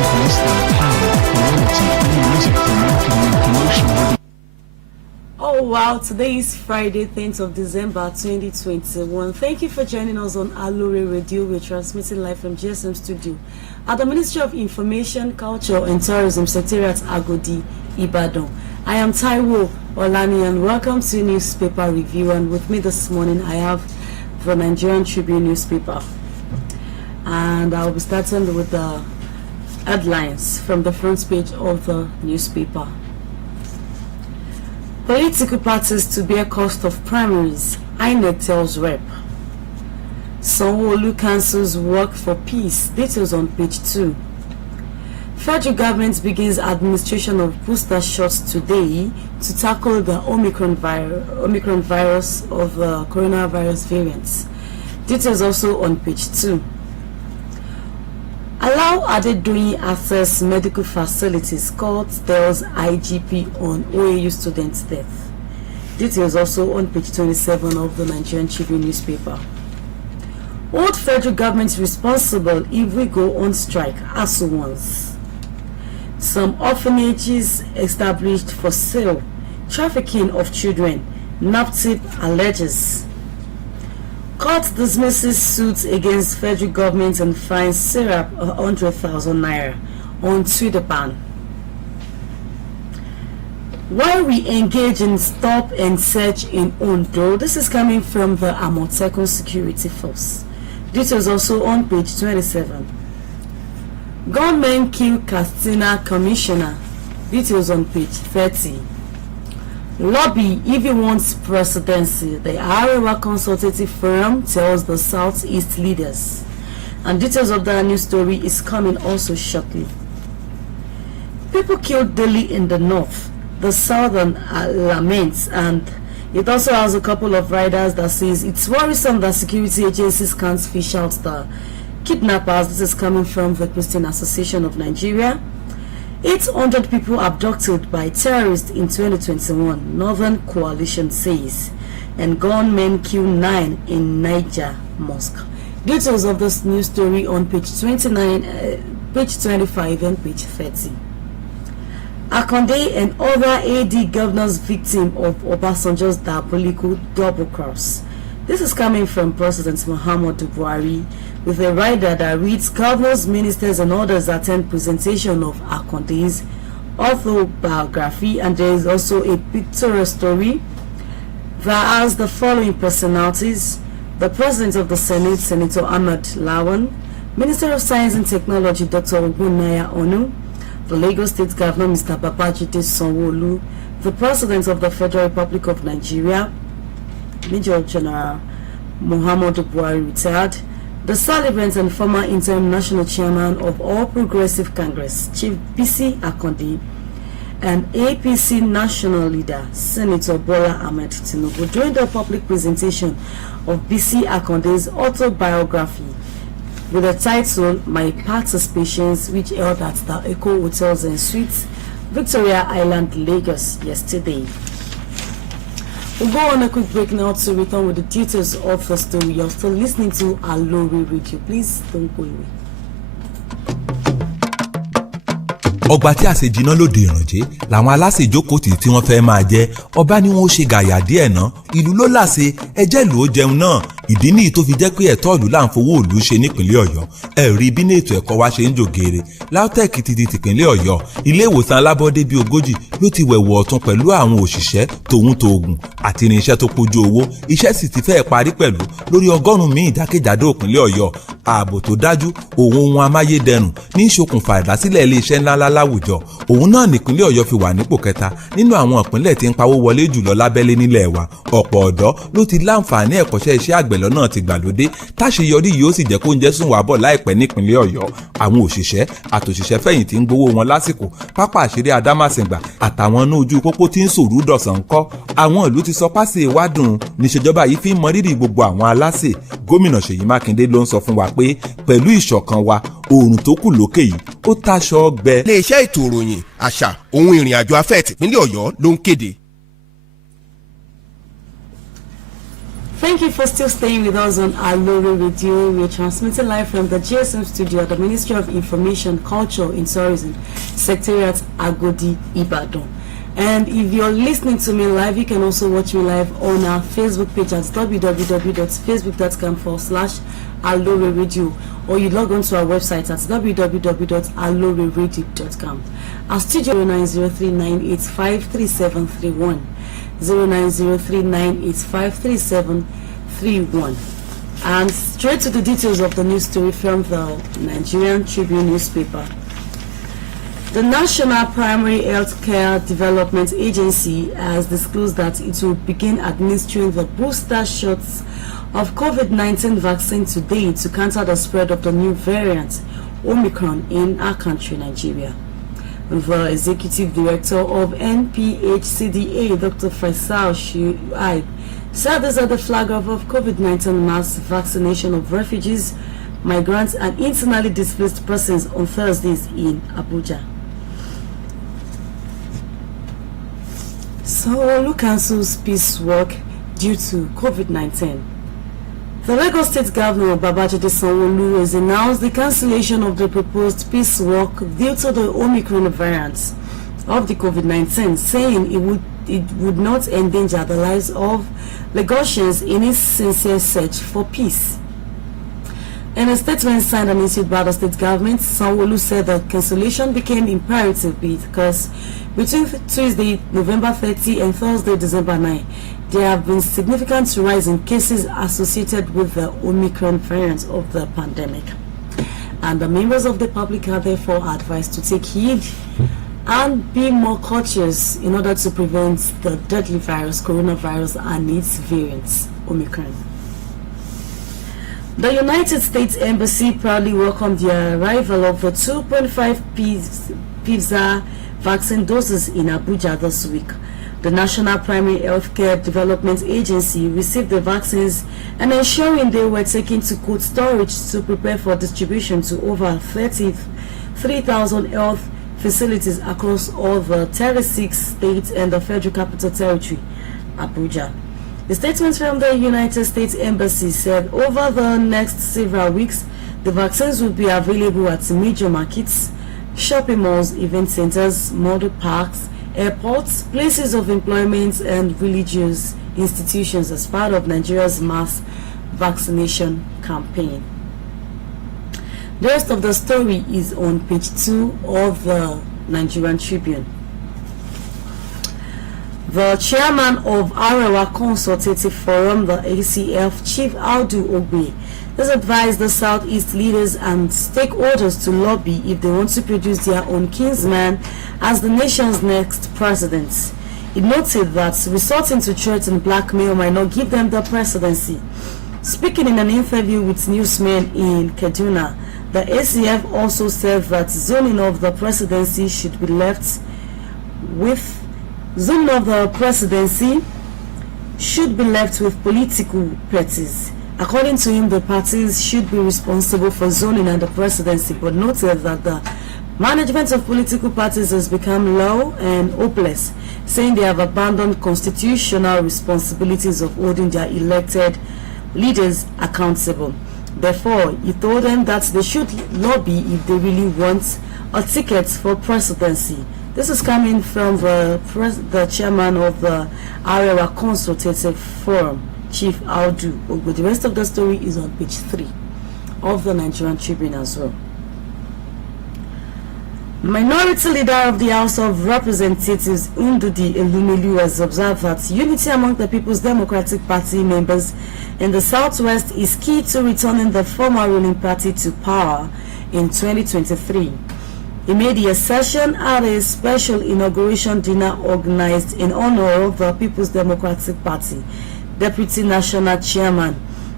music lifestyle, power, quality, new music for marketing and promotion. Oh wow, today is Friday, 10th of December 2021. Thank you for joining us on Alore Radio. We're transmitting live from GSM Studio at the Ministry of Information, Culture and Tourism, Secretariat Agodi, Ibadan. I am Taiwo Olani and welcome to Newspaper Review. And with me this morning I have the Nigerian Tribune newspaper. And I'll be starting with the headlines from the front page of the newspaper. Political parties to bear cost of primaries, INEC tells rep. Sanwo-Olu cancels work for peace, details on page 2. Federal government begins administration of booster shots today to tackle the Omicron virus of the coronavirus variants. Details also on page 2. Allow Adedoyin access medical facilities, court tells IGP on OAU students' death. Details also on page 27 of the Nigerian Tribune newspaper. Hold federal government responsible if we go on strike, ASU wants. Some orphanages established for sale, trafficking of children, NAPTIP alleges. Court dismisses suits against federal government and fines Syrup 100,000 naira on Twitter ban. While we engage in stop and search in Ondo, this is coming from the Amotekun Security Force. Details also on page 27. Gunmen kill Katsina Commissioner. Details on page 30. Lobby if he wants presidency. The Arewa consultative firm tells the Southeast leaders. And details of that news story is coming also shortly. People killed daily in the north. The southern laments, and it also has a couple of riders that says it's worrisome that security agencies can't fish out the kidnappers. This is coming from the Christian Association of Nigeria. 800 people abducted by terrorists in 2021, Northern Coalition says, and gunmen kill 9 in Niger Mosque. Details of this news story on page 29, page 25 and page 30. Akonde and other AD governors victim of Obasanjo's diabolical double cross. This is coming from President Muhammadu Buhari, with a rider that reads governors, ministers and others attend presentation of Akonde's autobiography, and there is also a pictorial story that has the following personalities: the President of the Senate, Senator Ahmed Lawan, Minister of Science and Technology, Dr. Ogunaya Onu, the Lagos State Governor, Mr. Babajide Sanwo-Olu, the President of the Federal Republic of Nigeria, Major General Muhammadu Buhari retired, the celebrant and former interim national chairman of All Progressive Congress, Chief BC Akonde, and APC national leader, Senator Bola Ahmed Tinubu, during the public presentation of BC Akonde's autobiography with the title My Participations, which held at the Eco Hotels and Suites, Victoria Island, Lagos, yesterday. We'll go on a quick break now to return with the details of the story. You're still listening to Alore Radio. Please don't go away. Ọgbà tí àṣejìnà lóde ìrànjẹ́ làwọn aláṣẹ ìjókòó tí wọ́n fẹ́ máa jẹ ọba ni wọ́n ó ṣe gàyà díẹ̀ ná ìlú ló láṣẹ ẹjẹ́ ìlú ó jẹun náà ìdí nìyí tó fi jẹ́ pé ẹ̀tọ́ ìlú là ń fowó ìlú ṣe nípìnlẹ̀ Ọ̀yọ́ ẹ̀rí bí ní ètò ẹ̀kọ́ wa ṣe ń jògèrè LAUTECH ti di tìpínlẹ̀ Ọ̀yọ́ ilé ìwòsàn alábọ́dé bíi ogójì ló ti wẹ̀wọ̀ ọ̀tún pẹ̀lú àwọn òṣìṣẹ́ tòun tòògùn àti irinṣẹ́ tó pójú owó iṣẹ́ sì ti fẹ́ẹ̀ parí pẹ̀lú lórí 100 míì jákèjádò ìpínlẹ̀ Ọ̀yọ́ ààbò tó dájú ohun amáyédẹrùn ní ìṣokùnfà ìdásílẹ̀ iléeṣẹ́ ńláńlá láwùjọ òun náà nípínlẹ̀ Ọ̀yọ́ fi wà nípò kẹta nínú àwọn ìpínlẹ̀ tí ń pawó wọlé jùlọ lábẹ́lé nílẹ̀ wa ọ̀pọ̀ ọ̀dọ́ ló ti láǹfààní ẹ̀kọ́ṣẹ́ iṣẹ́ àgbẹ̀ lọ́nà ti gbàlódé táṣeyọrí yìí ó sì jẹ́ kó ń jẹ́ sùn wá bọ̀ láìpẹ́ nípínlẹ̀ Ọ̀yọ́ àwọn òṣìṣẹ́ àtòṣìṣẹ́ fẹ̀yìntì ń gbowó wọn lásìkò pápá àṣírí Adámàsìngbà àtàwọn inú ojú pópó tí ń sòrú dọ̀sán ńkọ́ àwọn ìlú ti sọ pásì ìwádùn níṣèjọba yìí fi ń mọrírì gbogbo àwọn aláṣẹ gómìnà Ṣèyí Mákindé ló ń sọ fún wa pé pẹ̀lú ìṣọ̀kan wa oòrùn tó kù lókè yìí ó táṣọ ọgbẹ. iléeṣẹ́ ètò ìròyìn àṣà ohun ìrìn àjò afẹ́ tìpínlẹ̀ Ọ̀yọ́ ló ń kéde. Thank you for still staying with us on Alore Radio. We are transmitting live from the GSM studio at the Ministry of Information, Culture and Tourism, Secretariat Agodi, Ibadan. And if you're listening to me live, you can also watch me live on our Facebook page at www.facebook.com/Alore Radio, or you log on to our website at www.aloreradio.com. Our studio 0903985331. 0903985331. And straight to the details of the news story from the Nigerian Tribune newspaper. The National Primary Healthcare Development Agency has disclosed that it will begin administering the booster shots of COVID-19 vaccine today to counter the spread of the new variant Omicron in our country, Nigeria. The Executive Director of NPHCDA, Dr. Faisal Shuaib, said these are the flag of COVID-19 mass vaccination of refugees, migrants, and internally displaced persons on Thursdays in Abuja. Sanwo-Olu cancels peace work due to COVID-19. The Lagos State Governor Babajide Sanwo-Olu has announced the cancellation of the proposed peace walk due to the Omicron variant of the COVID-19, saying it would not endanger the lives of Lagosians in its sincere search for peace. In a statement signed and issued by the state government, Sanwo-Olu said that cancellation became imperative because between Tuesday, November 30 and Thursday, December 9, there have been significant rise in cases associated with the Omicron variant of the pandemic. And the members of the public are therefore advised to take heed and be more cautious in order to prevent the deadly virus, coronavirus, and its variants, Omicron. The United States Embassy proudly welcomed the arrival of the 2.5 Pfizer vaccine doses in Abuja this week. The National Primary Healthcare Development Agency received the vaccines and ensuring they were taken to cold storage to prepare for distribution to over 33,000 health facilities across all the 36 states and the Federal Capital Territory, Abuja. The statement from the United States Embassy said over the next several weeks, the vaccines will be available at major markets, shopping malls, event centers, model parks, airports, places of employment, and religious institutions as part of Nigeria's mass vaccination campaign. The rest of the story is on page 2 of the Nigerian Tribune. The chairman of Arewa Consultative Forum, the ACF, Chief Audu Ogbe, has advised the Southeast leaders and stakeholders to lobby if they want to produce their own kinsman as the nation's next president. It noted that resorting to threats and blackmail might not give them the presidency. Speaking in an interview with newsmen in Kaduna, the ACF also said that zoning of the presidency should be left with political parties. According to him, the parties should be responsible for zoning and the presidency, but noted that the management of political parties has become low and hopeless, saying they have abandoned constitutional responsibilities of holding their elected leaders accountable. Therefore, he told them that they should lobby if they really want a ticket for presidency. This is coming from the chairman of the Arewa Consultative Forum, Chief Audu Ogbe. The rest of the story is on page 3 of the Nigerian Tribune as well. Minority Leader of the House of Representatives, Ndudi Elumelu, has observed that unity among the People's Democratic Party members in the Southwest is key to returning the former ruling party to power in 2023. He made the assertion at a special inauguration dinner organized in honor of the People's Democratic Party Deputy National Chairman,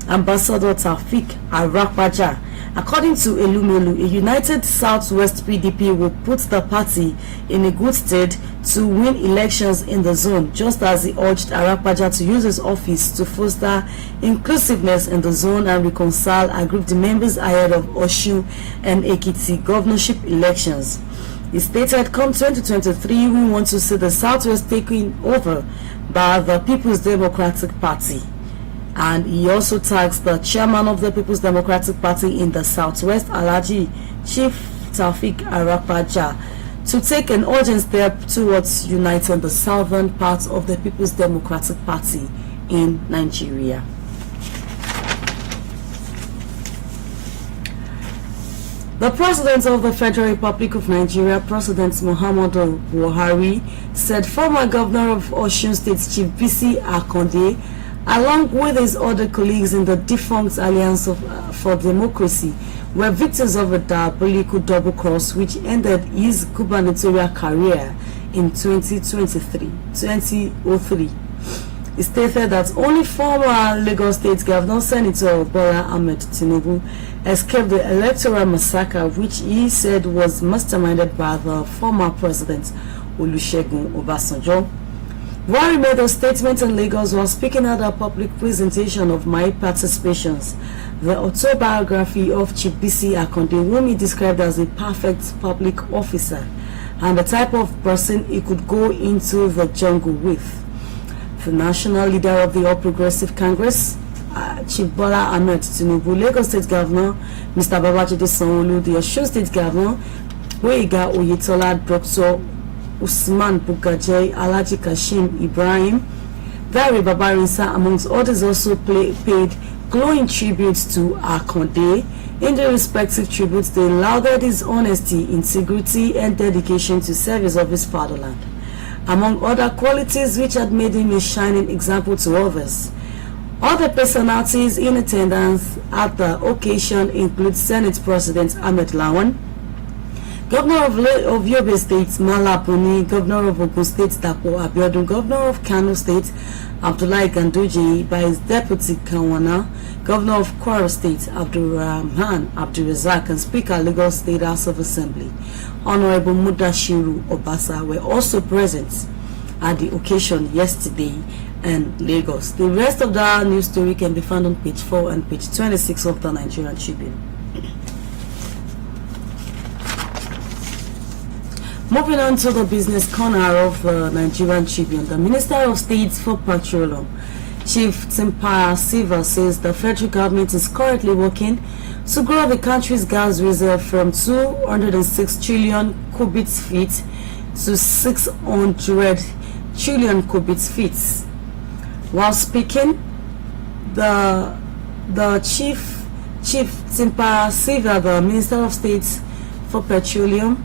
Ambassador Taufik Arakwaja. According to Elumelu, a united Southwest PDP will put the party in a good state to win elections in the zone, just as he urged Arakwaja to use his office to foster inclusiveness in the zone and reconcile aggrieved members ahead of Osun and Ekiti governorship elections. He stated, come 2023, we want to see the Southwest taken over by the People's Democratic Party. And he also tags the chairman of the People's Democratic Party in the Southwest, Alhaji Chief Taofeek Arapaja, to take an urgent step towards uniting the southern part of the People's Democratic Party in Nigeria. The President of the Federal Republic of Nigeria, President Muhammadu Buhari, said former Governor of Osun State, Chief Bisi Akande, along with his other colleagues in the defunct Alliance for Democracy, were victims of a diabolical double cross which ended his gubernatorial career in 2003. He stated that only former Lagos State Governor Senator Bola Ahmed Tinubu escaped the electoral massacre, which he said was masterminded by the former President Olusegun Obasanjo. Buhari made a statement in Lagos while speaking at a public presentation of my participations, the autobiography of Chief Bisi Akande, whom he described as a perfect public officer and the type of person he could go into the jungle with. The national leader of the All Progressive Congress, Chief Bola Ahmed Tinubu, Lagos State Governor Mr. Babajide Sanwo-Olu, the Osun State Governor Gboyega Oyetola, Dr. Usman Bugaje, Alhaji Kashim Ibrahim, Gari Babarinsa, amongst others, also paid glowing tributes to Akande. In their respective tributes, they lauded his honesty, integrity, and dedication to service of his fatherland, among other qualities which had made him a shining example to others. Other personalities in attendance at the occasion include Senate President Ahmed Lawan, Governor of Yobe State Mala Puni, Governor of Ogun State Dapo Abiodun, Governor of Kano State Abdullahi Ganduje by his deputy Kawana, Governor of Kwara State Abdulrahman Abdulrazak, and Speaker Lagos State House of Assembly Honorable Mudashiru Obasa were also present at the occasion yesterday in Lagos. The rest of the news story can be found on page 4 and page 26 of the Nigerian Tribune. Moving on to the business corner of the Nigerian Tribune, the Minister of State for Petroleum, Chief Timpaya Siva, says the federal government is currently working to grow the country's gas reserve from 206 trillion cubic feet to 600 trillion cubic feet. While speaking, the Chief Timpaya Siva, the Minister of State for Petroleum,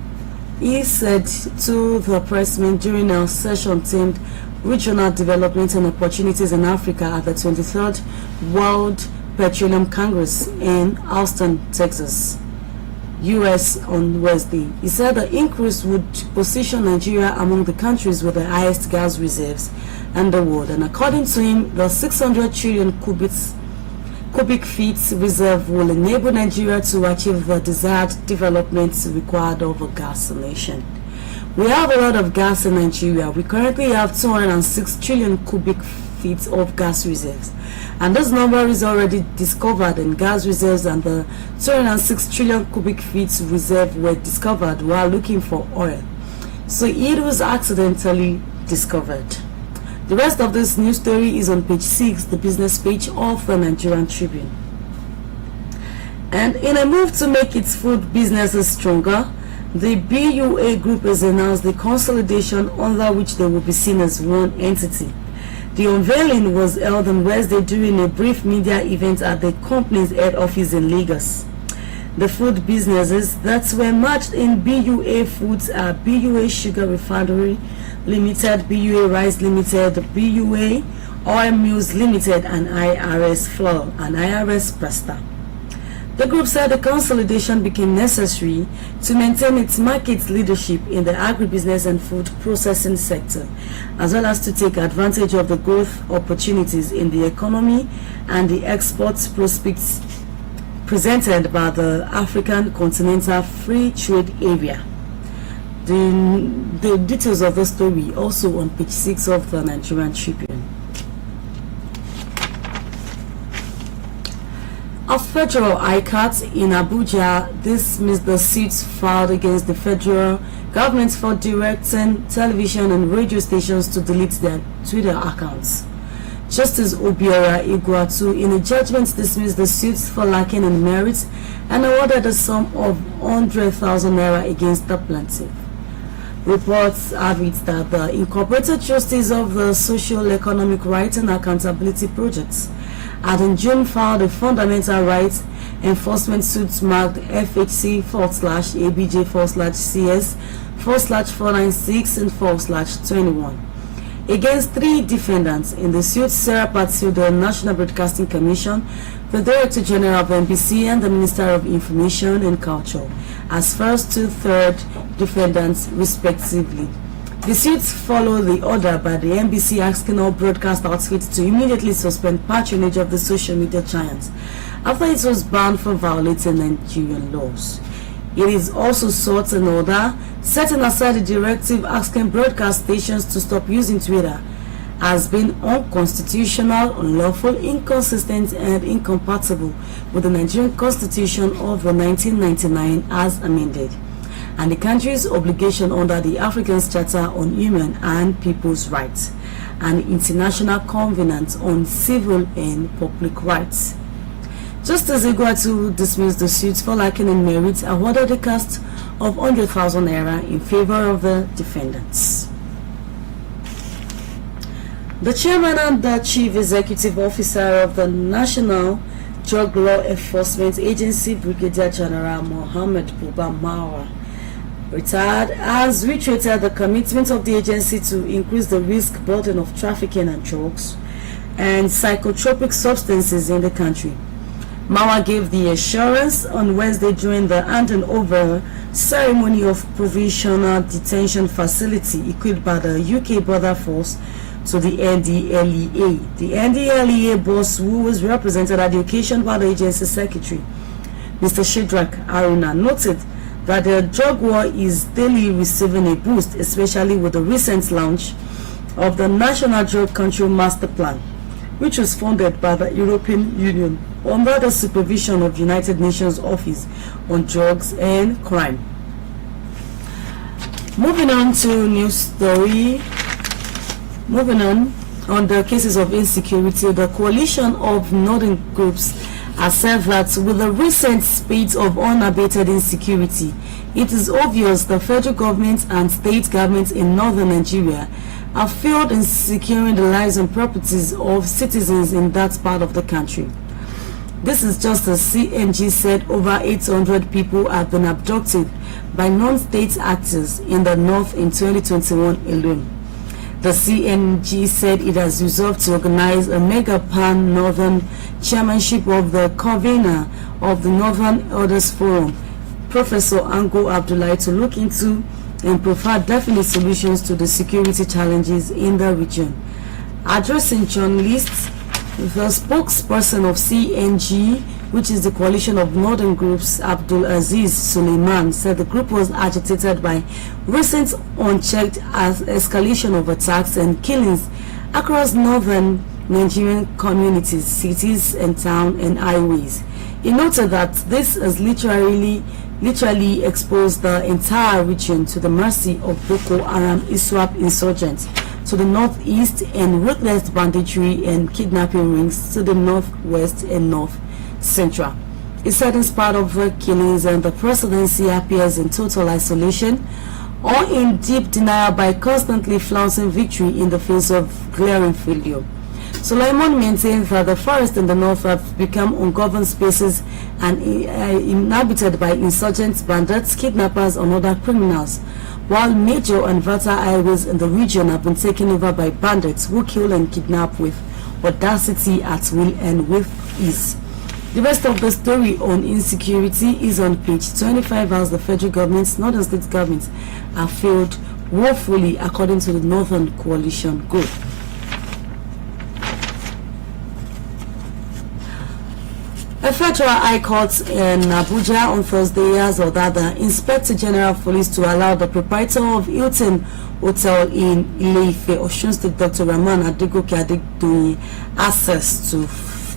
he said to the pressmen during a session themed Regional Development and Opportunities in Africa at the 23rd World Petroleum Congress in Austin, Texas, U.S. on Wednesday. He said the increase would position Nigeria among the countries with the highest gas reserves in the world, and according to him, the 600 trillion cubic feet reserve will enable Nigeria to achieve the desired development required of a gas nation. We have a lot of gas in Nigeria. We currently have 206 trillion cubic feet of gas reserves, and this number is already discovered in gas reserves, and the 206 trillion cubic feet reserve were discovered while looking for oil, so it was accidentally discovered. The rest of this news story is on page 6, the business page of the Nigerian Tribune. And in a move to make its food businesses stronger, the BUA Group has announced the consolidation under which they will be seen as one entity. The unveiling was held on Wednesday during a brief media event at the company's head office in Lagos. The food businesses that were merged in BUA Foods are BUA Sugar Refinery Limited, BUA Rice Limited, BUA Oil Mills Limited, and IRS Flour and IRS Pasta. The group said the consolidation became necessary to maintain its market leadership in the agribusiness and food processing sector, as well as to take advantage of the growth opportunities in the economy and the export prospects presented by the African Continental Free Trade Area. The details of the story also on page 6 of the Nigerian Tribune. A federal high court in Abuja dismissed the suits filed against the federal government for directing television and radio stations to delete their Twitter accounts. Justice Obiora Iguatu, in a judgment, dismissed the suits for lacking in merit and awarded a sum of 100,000 naira against the plaintiff. Reports have it that the Incorporated Trustees of the Social Economic Rights and Accountability Projects had in June filed a fundamental rights enforcement suit marked FHC/AB/CS/496 and 4/21 against 3 defendants. In the suit, Sarah Patsu, the National Broadcasting Commission, the Director General of NBC, and the Minister of Information and Culture as first to third defendants respectively. The suits follow the order by the NBC asking all broadcast outfits to immediately suspend patronage of the social media giants after it was banned for violating Nigerian laws. It is also sought an order setting aside the directive asking broadcast stations to stop using Twitter as being unconstitutional, unlawful, inconsistent, and incompatible with the Nigerian Constitution of 1999 as amended, and the country's obligation under the African Charter on Human and People's Rights and the International Covenant on Civil and Public Rights. Justice Iguatu dismissed the suits for lacking in merit, awarded a cost of 100,000 naira in favor of the defendants. The chairman and the chief executive officer of the National Drug Law Enforcement Agency, Brigadier General Mohammed Buba Marwa, retired, has reiterated the commitment of the agency to increase the risk burden of trafficking and drugs and psychotropic substances in the country. Marwa gave the assurance on Wednesday during the handing over ceremony of provisional detention facility equipped by the UK Border Force to the NDLEA. The NDLEA boss, who was represented at the occasion by the agency secretary, Mr. Shedrack Aruna, noted that the drug war is daily receiving a boost, especially with the recent launch of the National Drug Control Master Plan, which was funded by the European Union under the supervision of United Nations Office on Drugs and Crime. Moving on to news story. Moving on the cases of insecurity, the coalition of northern groups has said that with the recent spate of unabated insecurity, it is obvious the federal government and state governments in northern Nigeria have failed in securing the lives and properties of citizens in that part of the country. This is just as CNG said over 800 people have been abducted by non-state actors in the north in 2021 alone. The CNG said it has resolved to organize a mega pan-northern chairmanship of the convener of the Northern Elders Forum, Professor Ango Abdullahi, to look into and provide definite solutions to the security challenges in the region. Addressing journalists, the spokesperson of CNG, which is the coalition of northern groups, Abdul Aziz Suleiman, said the group was agitated by recent unchecked escalation of attacks and killings across northern Nigerian communities, cities and towns and highways. He noted that this has literally exposed the entire region to the mercy of Boko Haram ISWAP insurgents to the northeast and ruthless banditry and kidnapping rings to the northwest and north central. He said in spite of the killings, and the presidency appears in total isolation or in deep denial by constantly flaunting victory in the face of glaring failure. Suleiman maintains that the forests in the north have become ungoverned spaces and inhabited by insurgents, bandits, kidnappers and other criminals, while major and vital highways in the region have been taken over by bandits who kill and kidnap with audacity, at will and with ease. The rest of the story on insecurity is on page 25, as the federal government, northern state governments have failed woefully according to the Northern Coalition Group. A federal high court in Abuja on Thursday has ordered the Inspector General of Police to allow the proprietor of Hilton Hotel in Ile-Ife, Osun State, Dr. Rahman Adegoke Adedoyin, access to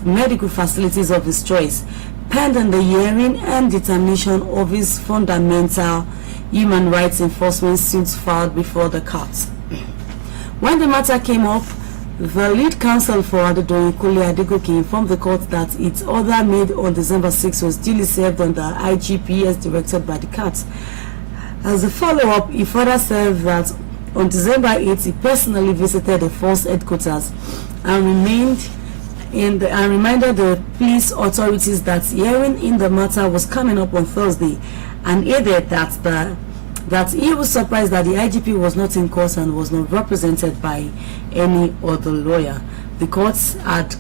medical facilities of his choice, pending the hearing and determination of his fundamental human rights enforcement suits filed before the court. When the matter came up, The lead counsel for Adedoyin, Kole Adegoke, informed the court that its order made on December 6 was duly served on the IGP as directed by the court. As a follow-up, he further said that on December 8, he personally visited the force headquarters and reminded the police authorities that hearing in the matter was coming up on Thursday, and added that he was surprised that the IGP was not in court and was not represented by any other lawyer. The courts had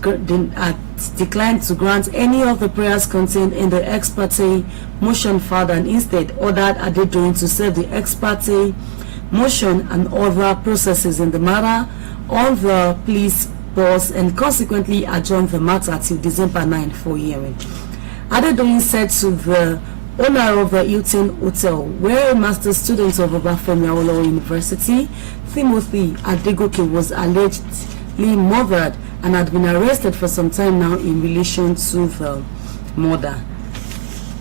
declined to grant any of the prayers contained in the ex parte motion filed and instead ordered Adedoyin to serve the ex parte motion and other processes in the matter on the police force and consequently adjourned the matter till December 9 for hearing. Adedoyin said to the owner of the Hilton Hotel, where a master's student of Obafemi Awolowo University, Timothy Adegoke, was allegedly murdered and had been arrested for some time now in relation to the murder.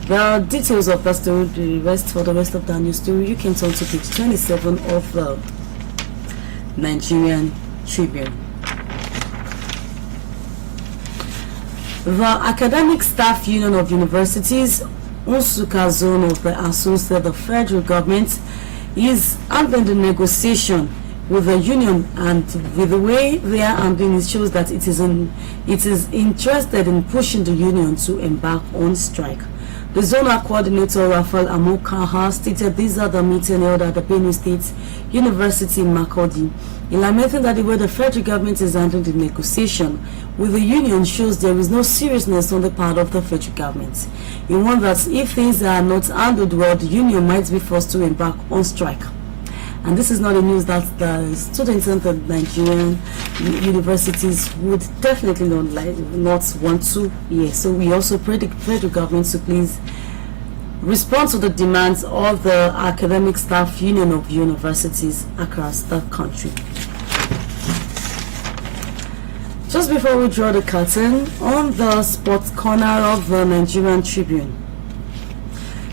The details of the story, for the rest of the news story, you can turn to page 27 of the Nigerian Tribune. The Academic Staff Union of Universities, Unsuka Zone of the ASU, said the federal government is handling the negotiation with the union, and with the way they are handling it shows that it is interested in pushing the union to embark on strike. The zonal coordinator Rafael Amokaha stated these are the meeting held at the Benue State University in Makurdi. He lamented that the way the federal government is handling the negotiation with the union shows there is no seriousness on the part of the federal government. He warned that if things are not handled well, the union might be forced to embark on strike. And this is not a news that the students in the Nigerian universities would definitely not want to hear. So we also pray the federal government to please respond to the demands of the Academic Staff Union of Universities across the country. Just before we draw the curtain on the sports corner of the Nigerian Tribune,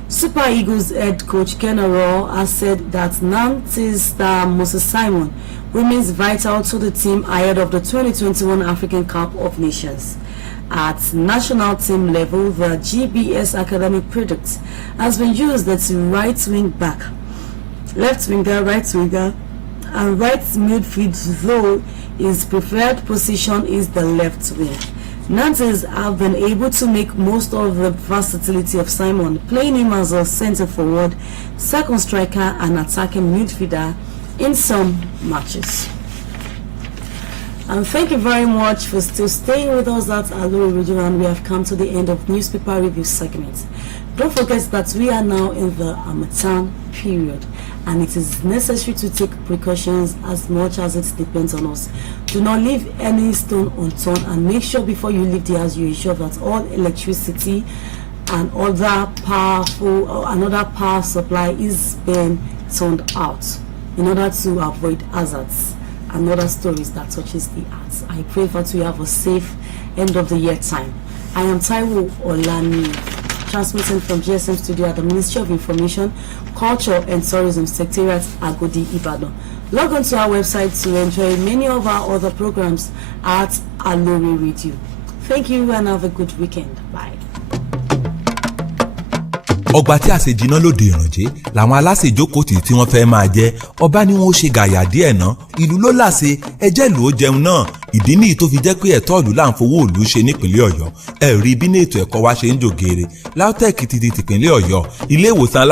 Super Eagles head coach Ken Oro has said that Nantes star Moses Simon remains vital to the team ahead of the 2021 African Cup of Nations. At national team level, the GBS academic product has been used as right wing back, left winger, right winger, and right midfield, though his preferred position is the left wing. Nantes have been able to make most of the versatility of Simon, playing him as a centre forward, second striker, and attacking midfielder in some matches. And thank you very much for still staying with us at Alori Radio, and we have come to the end of newspaper review segment. Don't forget that we are now in the Harmattan period, and it is necessary to take precautions as much as it depends on us. Do not leave any stone unturned, and make sure before you leave the house you ensure that all electricity and other power supply is being turned out in order to avoid hazards and other stories that touches the arts. I pray that we have a safe end of the year time. I am Taiwo Olani, transmitting from GSM Studio at the Ministry of Information, Culture and Tourism Secretariat, Agodi, Ibadan. Log on to our website to enjoy many of our other programs at Alori Radio. Thank you and have a good weekend. Bye. ọgbà tí àṣejiná lòdì ìrànjẹ́ làwọn aláṣejókòó tí wọ́n fẹ́ máa jẹ ọba ni wọ́n ó ṣe gàyà díẹ̀ ná ìlú ló láṣẹ ẹjẹ́ ìlú ó jẹun náà ìdí nìyí tó fi jẹ́ pé ẹ̀tọ́ ìlú là ń fowó ìlú ṣe nípìnlẹ̀ Ọ̀yọ́ ẹ̀rí bí ní ètò ẹ̀kọ́ wa ṣe ń jògèrè LAUTECH ti tìpínlẹ̀ Ọ̀yọ́ ilé ìwòsàn